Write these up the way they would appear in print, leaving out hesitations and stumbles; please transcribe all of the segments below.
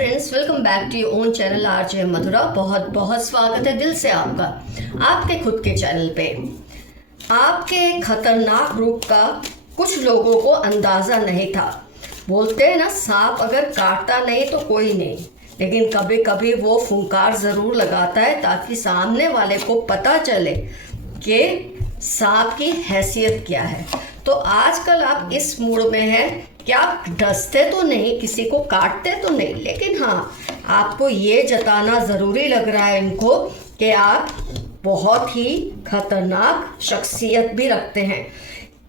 Friends, welcome back to your own channel RJ Madhura. बहुत बहुत स्वागत है दिल से आपका आपके खुद के चैनल पे। आपके खतरनाक रूप का कुछ लोगों को अंदाज़ा नहीं था। बोलते हैं ना, सांप अगर काटता नहीं तो कोई नहीं, लेकिन कभी कभी वो फुंकार ज़रूर लगाता है ताकि सामने वाले को पता चले कि सांप की हैसियत क्या है। तो आजकल आप इस मूड में हैं कि आप डसते तो नहीं, किसी को काटते तो नहीं, लेकिन हाँ, आपको ये जताना ज़रूरी लग रहा है इनको कि आप बहुत ही खतरनाक शख्सियत भी रखते हैं।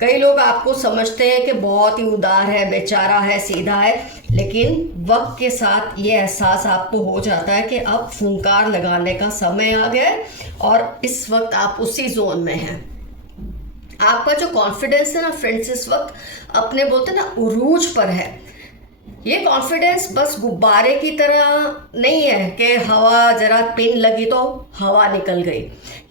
कई लोग आपको समझते हैं कि बहुत ही उदार है, बेचारा है, सीधा है, लेकिन वक्त के साथ ये एहसास आपको हो जाता है कि अब फुंकार लगाने का समय आ गया है और इस वक्त आप उसी जोन में हैं। आपका जो कॉन्फिडेंस है ना फ्रेंड्स, इस वक्त अपने बोलते हैं ना उरूज पर है। ये कॉन्फिडेंस बस गुब्बारे की तरह नहीं है कि हवा जरा पिन लगी तो हवा निकल गई।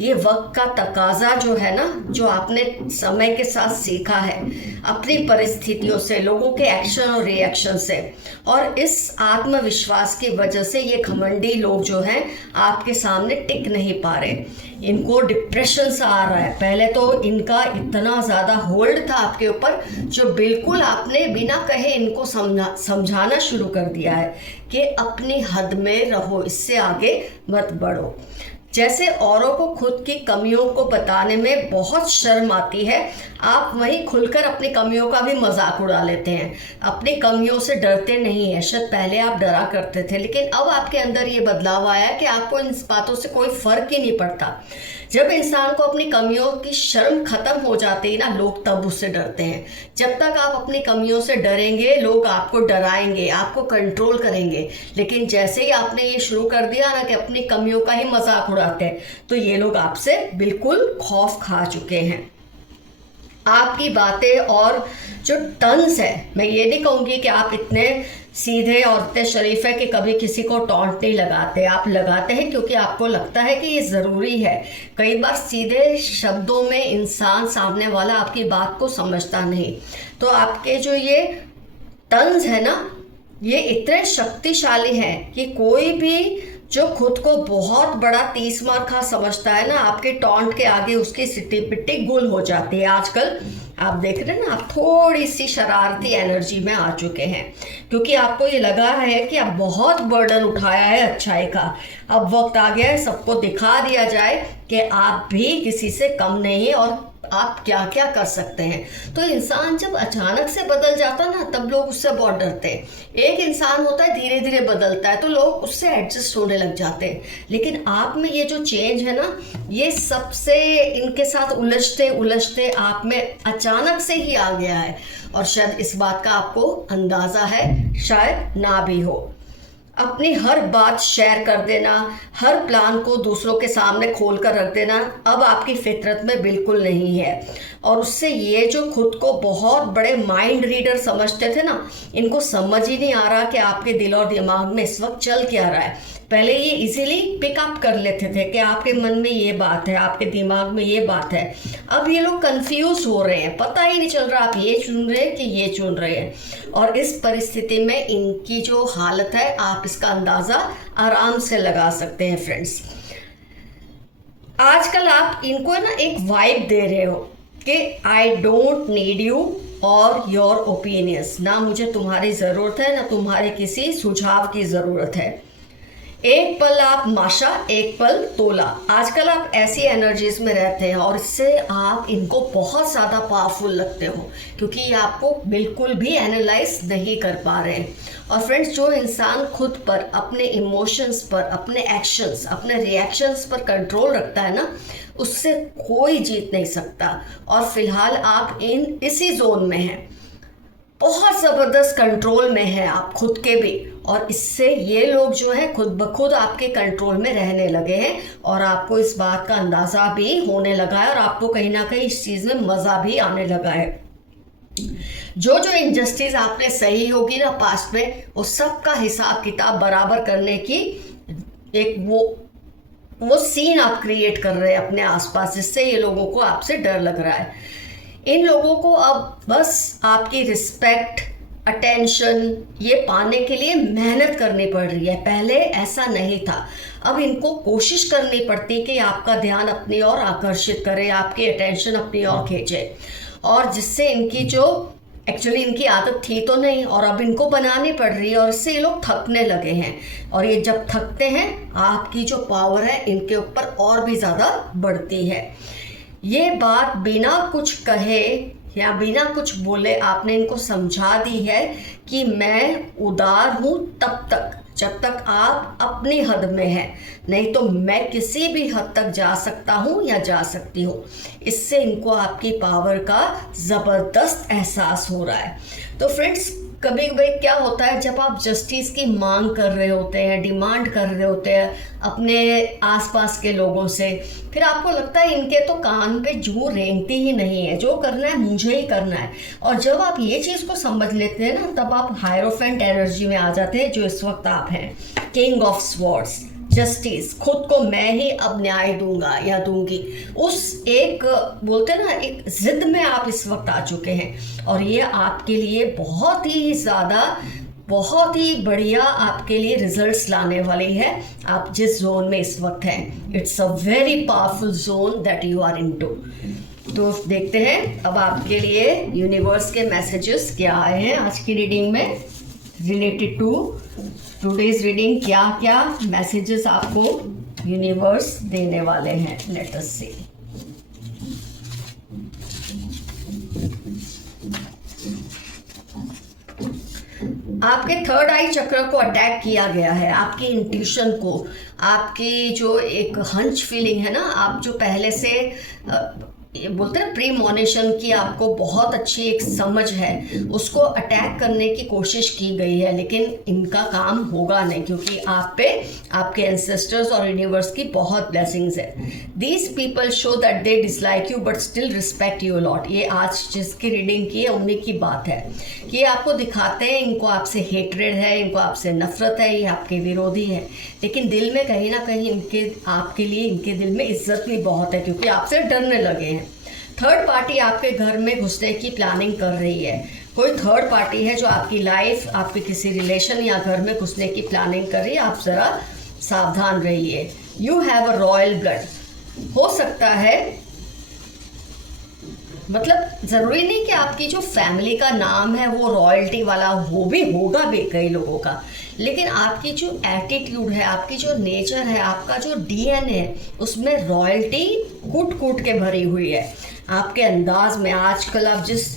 ये वक्त का तकाजा जो है ना, जो आपने समय के साथ सीखा है अपनी परिस्थितियों से, लोगों के एक्शन और रिएक्शन से, और इस आत्मविश्वास की वजह से ये घमंडी लोग जो हैं आपके सामने टिक नहीं पा रहे। इनको डिप्रेशन सा आ रहा है। पहले तो इनका इतना ज़्यादा होल्ड था आपके ऊपर, जो बिल्कुल आपने बिना कहे इनको समझाना शुरू कर दिया है कि अपनी हद में रहो, इससे आगे मत बढ़ो। जैसे औरों को खुद की कमियों को बताने में बहुत शर्म आती है, आप वहीं खुलकर अपनी कमियों का भी मजाक उड़ा लेते हैं। अपनी कमियों से डरते नहीं हैं। शायद पहले आप डरा करते थे, लेकिन अब आपके अंदर ये बदलाव आया कि आपको इन बातों से कोई फर्क ही नहीं पड़ता। जब इंसान को अपनी कमियों की शर्म खत्म हो जाती है ना, लोग तब उससे डरते हैं। जब तक आप अपनी कमियों से डरेंगे, लोग आपको डराएंगे, आपको कंट्रोल करेंगे। लेकिन जैसे ही आपने ये शुरू कर दिया ना कि अपनी कमियों का ही मजाक उड़ाते हैं, तो ये लोग आपसे बिल्कुल खौफ खा चुके हैं। आपकी बातें और जो तंज है, मैं ये नहीं कहूँगी कि आप इतने सीधे और इतने शरीफ है कि कभी किसी को टॉन्ट नहीं लगाते। आप लगाते हैं क्योंकि आपको लगता है कि ये ज़रूरी है। कई बार सीधे शब्दों में इंसान सामने वाला आपकी बात को समझता नहीं, तो आपके जो ये तंज है ना, ये इतने शक्तिशाली हैं कि कोई भी जो खुद को बहुत बड़ा 30 मार खा समझता है ना, आपके टॉन्ट के आगे उसकी सिट्टी पिट्टी गुल हो जाती है। आजकल आप देख रहे हैं ना, आप थोड़ी सी शरारती एनर्जी में आ चुके हैं क्योंकि आपको ये लगा है कि अब बहुत बर्डन उठाया है अच्छाई का। अब वक्त आ गया है सबको दिखा दिया जाए कि आप भी किसी से कम नहीं है और आप क्या क्या कर सकते हैं। तो इंसान जब अचानक से बदल जाता ना, तब लोग उससे बहुत डरते हैं। एक इंसान होता है धीरे धीरे बदलता है, तो लोग उससे एडजस्ट होने लग जाते हैं। लेकिन आप में ये जो चेंज है ना, ये सबसे इनके साथ उलझते उलझते आप में अचानक से ही आ गया है। और शायद इस बात का आपको अंदाज़ा है, शायद ना भी हो। अपनी हर बात शेयर कर देना, हर प्लान को दूसरों के सामने खोल कर रख देना अब आपकी फितरत में बिल्कुल नहीं है। और उससे ये जो खुद को बहुत बड़े माइंड रीडर समझते थे ना, इनको समझ ही नहीं आ रहा कि आपके दिल और दिमाग में इस वक्त चल क्या रहा है। पहले ये इजीली पिकअप कर लेते थे कि आपके मन में ये बात है, आपके दिमाग में ये बात है। अब ये लोग कंफ्यूज हो रहे हैं, पता ही नहीं चल रहा आप ये चुन रहे हैं कि ये चुन रहे हैं। और इस परिस्थिति में इनकी जो हालत है, आप इसका अंदाज़ा आराम से लगा सकते हैं फ्रेंड्स। आजकल आप इनको ना एक वाइब दे रहे हो कि आई डोंट नीड यू और योर ओपिनियंस। ना मुझे तुम्हारी ज़रूरत है, ना तुम्हारे किसी सुझाव की ज़रूरत है। एक पल आप माशा, एक पल तोला। आजकल आप ऐसी एनर्जीज में रहते हैं और इससे आप इनको बहुत ज़्यादा पावरफुल लगते हो क्योंकि ये आपको बिल्कुल भी एनालाइज नहीं कर पा रहे हैं। और फ्रेंड्स, जो इंसान खुद पर, अपने इमोशंस पर, अपने एक्शंस, अपने रिएक्शंस पर कंट्रोल रखता है ना, उससे कोई जीत नहीं सकता। और फिलहाल आप इसी जोन में हैं, बहुत ज़बरदस्त कंट्रोल में है आप खुद के भी। और इससे ये लोग जो है खुद ब खुद आपके कंट्रोल में रहने लगे हैं और आपको इस बात का अंदाज़ा भी होने लगा है और आपको कहीं ना कहीं इस चीज़ में मज़ा भी आने लगा है। जो जो इनजस्टिस आपने सही होगी ना पास्ट में, वो सब का हिसाब किताब बराबर करने की एक वो सीन आप क्रिएट कर रहे हैं अपने आसपास, जिससे ये लोगों को आपसे डर लग रहा है। इन लोगों को अब बस आपकी रिस्पेक्ट, अटेंशन ये पाने के लिए मेहनत करनी पड़ रही है। पहले ऐसा नहीं था। अब इनको कोशिश करनी पड़ती है कि आपका ध्यान अपनी ओर आकर्षित करे, आपकी अटेंशन अपनी ओर खींचे, और जिससे इनकी जो एक्चुअली इनकी आदत थी तो नहीं, और अब इनको बनानी पड़ रही है, और इससे ये लोग थकने लगे हैं। और ये जब थकते हैं आपकी जो पावर है इनके ऊपर और भी ज़्यादा बढ़ती है। ये बात बिना कुछ कहे या बिना कुछ बोले आपने इनको समझा दी है कि मैं उदार हूँ तब तक जब तक आप अपनी हद में हैं, नहीं तो मैं किसी भी हद तक जा सकता हूँ या जा सकती हूँ। इससे इनको आपकी पावर का ज़बरदस्त एहसास हो रहा है। तो फ्रेंड्स, कभी कभी क्या होता है, जब आप जस्टिस की मांग कर रहे होते हैं, डिमांड कर रहे होते हैं अपने आसपास के लोगों से, फिर आपको लगता है इनके तो कान पे जू रेंगती ही नहीं है, जो करना है मुझे ही करना है। और जब आप ये चीज़ को समझ लेते हैं ना, तब आप हायरोफेंट एनर्जी में आ जाते हैं, जो इस वक्त आप हैं, किंग ऑफ स्वॉर्ड्स, जस्टिस, खुद को मैं ही अब न्याय दूंगा या दूंगी, उस एक बोलते हैं ना एक जिद में आप इस वक्त आ चुके हैं। और ये आपके लिए बहुत ही ज़्यादा, बहुत ही बढ़िया आपके लिए रिजल्ट्स लाने वाली है। आप जिस जोन में इस वक्त हैं, it's a very powerful zone that you are into. तो देखते हैं अब आपके लिए यूनिवर्स के मैसेजेस क्या आए हैं आज की रीडिंग में रिलेटेड टू टुडेज रीडिंग। क्या क्या मैसेजेस आपको यूनिवर्स देने वाले हैं, लेट अस सी। आपके थर्ड आई चक्र को अटैक किया गया है, आपकी इंट्यूशन को, आपकी जो एक हंच फीलिंग है ना, आप जो पहले से बोलते हैं प्रीमोनिशन की आपको बहुत अच्छी एक समझ है, उसको अटैक करने की कोशिश की गई है, लेकिन इनका काम होगा नहीं, क्योंकि आप पे आपके एंसेस्टर्स और यूनिवर्स की बहुत ब्लेसिंग्स है। These people show that they dislike you but still respect you lot. ये आज जिसकी रीडिंग की है उन्हीं की बात है कि ये आपको दिखाते हैं इनको आपसे हेट्रेड है, इनको आपसे नफरत है, ये आपके विरोधी है, लेकिन दिल में कहीं ना कहीं इनके आपके लिए इनके दिल में इज्जत भी बहुत है, क्योंकि आपसे डरने लगे हैं। थर्ड पार्टी आपके घर में घुसने की प्लानिंग कर रही है। कोई थर्ड पार्टी है जो आपकी लाइफ, आपके किसी रिलेशन या घर में घुसने की प्लानिंग कर रही है, आप ज़रा सावधान रहिए। You have a royal blood. हो सकता है, मतलब ज़रूरी नहीं कि आपकी जो फैमिली का नाम है वो रॉयल्टी वाला हो, भी होगा भी कई लोगों का, लेकिन आपकी जो एटीट्यूड है, आपकी जो नेचर है, आपका जो डीएनए है, उसमें रॉयल्टी कूट कूट के भरी हुई है। आपके अंदाज में आजकल आप जिस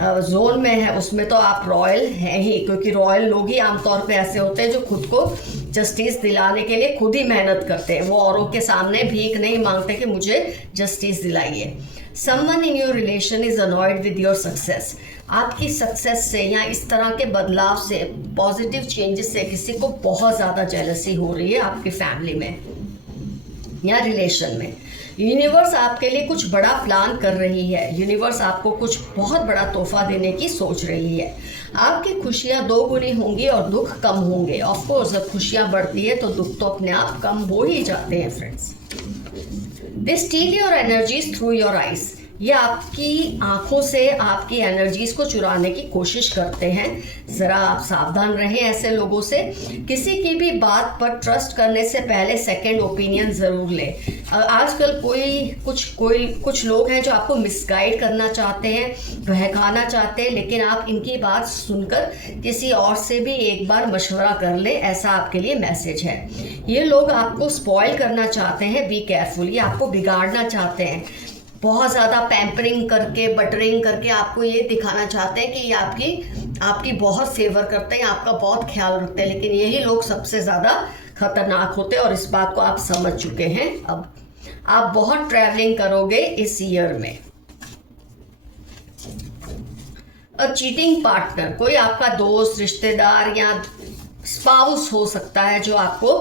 जोन में है उसमें तो आप रॉयल हैं ही, क्योंकि रॉयल लोग ही आमतौर पे ऐसे होते हैं जो खुद को जस्टिस दिलाने के लिए खुद ही मेहनत करते हैं। वो औरों के सामने भीख नहीं मांगते कि मुझे जस्टिस दिलाइए। Someone in your relation is annoyed with your success. आपकी सक्सेस से या इस तरह के बदलाव से, पॉजिटिव चेंजेस से किसी को बहुत ज़्यादा जेलसी हो रही है आपकी फैमिली में या रिलेशन में। यूनिवर्स आपके लिए कुछ बड़ा प्लान कर रही है, यूनिवर्स आपको कुछ बहुत बड़ा तोहफा देने की सोच रही है। आपकी खुशियाँ दो गुनी होंगी और दुख कम होंगे। ऑफ कोर्स जब खुशियाँ बढ़ती है तो दुख तो अपने आप कम हो ही जाते हैं friends. They still your energies through your eyes. ये आपकी आंखों से आपकी एनर्जीज को चुराने की कोशिश करते हैं। ज़रा आप सावधान रहें ऐसे लोगों से। किसी की भी बात पर ट्रस्ट करने से पहले सेकंड ओपिनियन ज़रूर लें। आजकल कुछ लोग हैं जो आपको मिसगाइड करना चाहते हैं, बहकाना चाहते हैं, लेकिन आप इनकी बात सुनकर किसी और से भी एक बार मशवरा कर लें, ऐसा आपके लिए मैसेज है। ये लोग आपको स्पॉइल करना चाहते हैं, बी केयरफुल। ये आपको बिगाड़ना चाहते हैं, बहुत ज़्यादा पैम्परिंग करके, बटरिंग करके आपको ये दिखाना चाहते हैं कि ये आपकी बहुत फेवर करते हैं, आपका बहुत ख्याल रखते हैं, लेकिन यही लोग सबसे ज़्यादा खतरनाक होते हैं और इस बात को आप समझ चुके हैं। अब आप बहुत ट्रैवलिंग करोगे इस ईयर में। अ चीटिंग पार्टनर, कोई आपका दोस्त, रिश्तेदार या स्पाउस हो सकता है जो आपको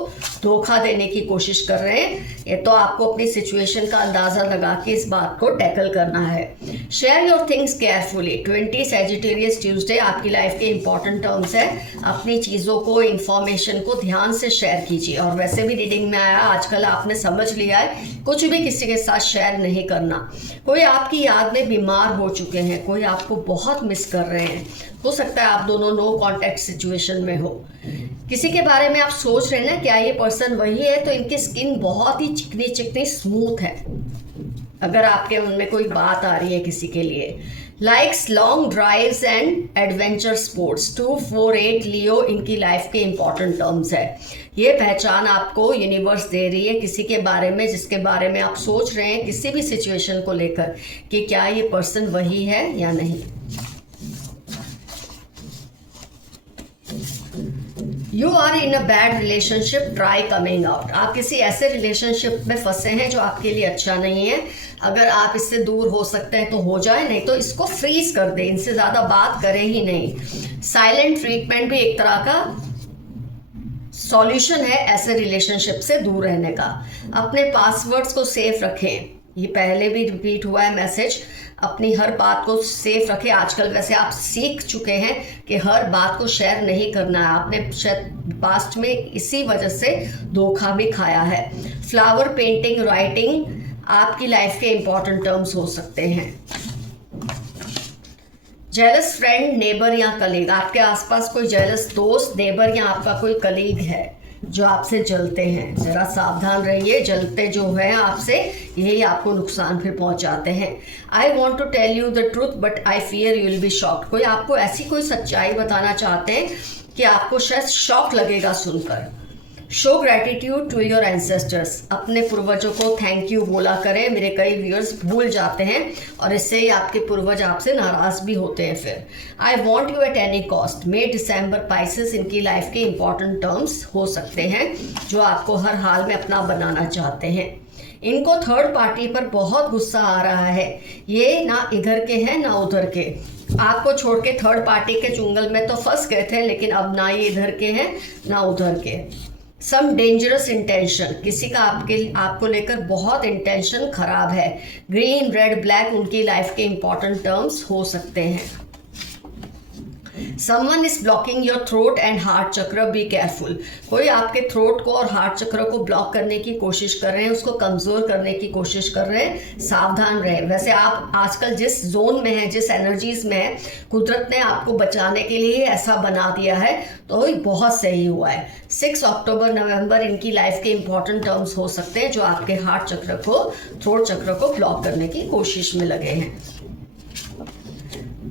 धोखा देने की कोशिश कर रहे हैं। ये तो आपको अपनी सिचुएशन का अंदाज़ा लगा के इस बात को टैकल करना है। Share your things carefully. 20 Sagittarius Tuesday आपकी लाइफ के इंपॉर्टेंट टर्म्स है। अपनी चीज़ों को, इंफॉर्मेशन को ध्यान से शेयर कीजिए। और वैसे भी रीडिंग में आया, आजकल आपने समझ लिया है कुछ भी किसी के साथ शेयर नहीं करना। कोई आपकी याद में बीमार हो चुके हैं, कोई आपको बहुत मिस कर रहे हैं, हो सकता है आप दोनों नो कांटेक्ट सिचुएशन में हो। किसी के बारे में आप सोच रहे हैं ना, क्या ये पर्सन वही है, तो इनकी स्किन बहुत ही चिकनी चिकनी स्मूथ है। अगर आपके मन में कोई बात आ रही है किसी के लिए। Likes long drives and adventure sports, 248 लियो इनकी लाइफ के इंपॉर्टेंट टर्म्स है। ये पहचान आपको यूनिवर्स दे रही है किसी के बारे में जिसके बारे में आप सोच रहे हैं किसी भी सिचुएशन को लेकर कि क्या ये पर्सन वही है या नहीं। You are in a bad relationship, try coming out. आप किसी ऐसे रिलेशनशिप में फंसे हैं जो आपके लिए अच्छा नहीं है। अगर आप इससे दूर हो सकते हैं तो हो जाए, नहीं तो इसको फ्रीज कर दें, इनसे ज़्यादा बात करें ही नहीं। साइलेंट ट्रीटमेंट भी एक तरह का सॉल्यूशन है ऐसे रिलेशनशिप से दूर रहने का। अपने पासवर्ड्स को सेफ रखें, ये पहले भी रिपीट हुआ है मैसेज। अपनी हर बात को सेफ रखें। आजकल वैसे आप सीख चुके हैं कि हर बात को शेयर नहीं करना है। आपने शायद पास्ट में इसी वजह से धोखा भी खाया है। फ्लावर पेंटिंग, राइटिंग आपकी लाइफ के इंपॉर्टेंट टर्म्स हो सकते हैं। जेलस फ्रेंड, नेबर या कलीग, आपके आसपास कोई जेलस दोस्त, नेबर या आपका कोई कलीग है जो आपसे जलते हैं। ज़रा सावधान रहिए, जलते जो है आपसे यही आपको नुकसान फिर पहुंचाते हैं। I want to tell you the truth but I fear you will be shocked. कोई आपको ऐसी कोई सच्चाई बताना चाहते हैं कि आपको शायद शॉक लगेगा सुनकर। Show gratitude to your ancestors, अपने पूर्वजों को थैंक यू बोला करें। मेरे कई व्यूअर्स भूल जाते हैं और इससे ही आपके पूर्वज आपसे नाराज भी होते हैं फिर। I want you at any cost, may December Pisces इनकी लाइफ के इंपॉर्टेंट टर्म्स हो सकते हैं जो आपको हर हाल में अपना बनाना चाहते हैं। इनको थर्ड पार्टी पर बहुत गुस्सा आ रहा है। ये ना इधर के हैं ना उधर के, आपको छोड़ के थर्ड पार्टी के चुंगल में तो फंस गए थे, लेकिन अब ना ये इधर के हैं ना उधर के। सम डेंजरस इंटेंशन, किसी का आपको लेकर बहुत इंटेंशन खराब है। ग्रीन, रेड, ब्लैक उनकी लाइफ के इंपॉर्टेंट टर्म्स हो सकते हैं। Someone is blocking your throat and heart चक्र, बी केयरफुल। कोई आपके थ्रोट को और हार्ट चक्र को ब्लॉक करने की कोशिश कर रहे हैं, उसको कमज़ोर करने की कोशिश कर रहे हैं, सावधान रहे। वैसे आप आजकल जिस जोन में हैं, जिस एनर्जीज में हैं, कुदरत ने आपको बचाने के लिए ऐसा बना दिया है, तो बहुत सही हुआ है। 6 अक्टूबर नवंबर इनकी लाइफ के इंपॉर्टेंट टर्म्स हो सकते हैं जो आपके हार्ट चक्र को, थ्रोट चक्र को ब्लॉक करने की कोशिश में लगे हैं।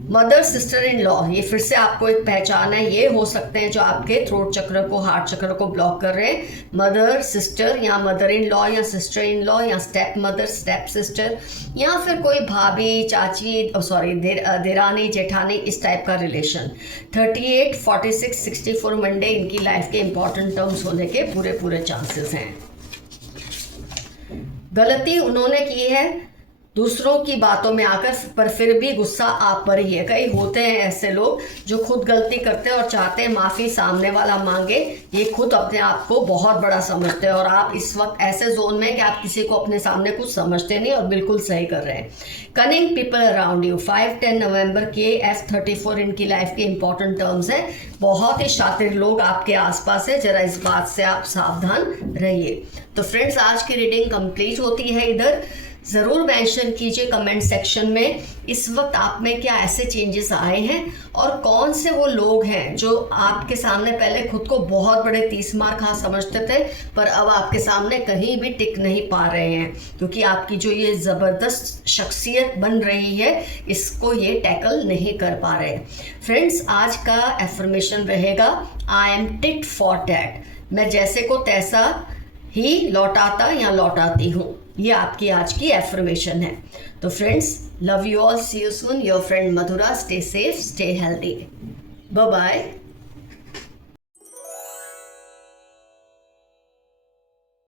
मदर, सिस्टर इन लॉ, ये फिर से आपको एक पहचान है। ये हो सकते हैं जो आपके थ्रोट चक्र को, हार्ट चक्र को ब्लॉक कर रहे हैं। मदर, सिस्टर या मदर इन लॉ या सिस्टर इन लॉ या स्टेप मदर, स्टेप सिस्टर या फिर कोई भाभी, चाची, देरानी, जेठानी, इस टाइप का रिलेशन। 38, 46, 64 मंडे इनकी लाइफ के इंपॉर्टेंट टर्म्स होने के पूरे चांसेस हैं। गलती उन्होंने की है दूसरों की बातों में आकर, पर फिर भी गुस्सा आप पर ही है। कई होते हैं ऐसे लोग जो खुद गलती करते हैं और चाहते हैं माफ़ी सामने वाला मांगे। ये खुद अपने आप को बहुत बड़ा समझते हैं और आप इस वक्त ऐसे जोन में कि आप किसी को अपने सामने कुछ समझते नहीं और बिल्कुल सही कर रहे हैं। कनिंग पीपल अराउंड यू, 5-10 नवंबर के F34 इनकी लाइफ के इंपॉर्टेंट टर्म्स हैं। बहुत ही शातिर लोग आपके आसपास है, जरा इस बात से आप सावधान रहिए। तो फ्रेंड्स, आज की रीडिंग कंप्लीट होती है इधर। ज़रूर मेंशन कीजिए कमेंट सेक्शन में इस वक्त आप में क्या ऐसे चेंजेस आए हैं और कौन से वो लोग हैं जो आपके सामने पहले खुद को बहुत बड़े 30 मार खा समझते थे, पर अब आपके सामने कहीं भी टिक नहीं पा रहे हैं, क्योंकि आपकी जो ये ज़बरदस्त शख्सियत बन रही है इसको ये टैकल नहीं कर पा रहे। फ्रेंड्स, आज का एफर्मेशन रहेगा, I am tit for tat, मैं जैसे को तैसा ही लौटाता या लौटाती हूँ। ये आपकी आज की एफर्मेशन है। तो friends, love you all, see you soon, your friend Madhura, stay safe, stay healthy, bye bye.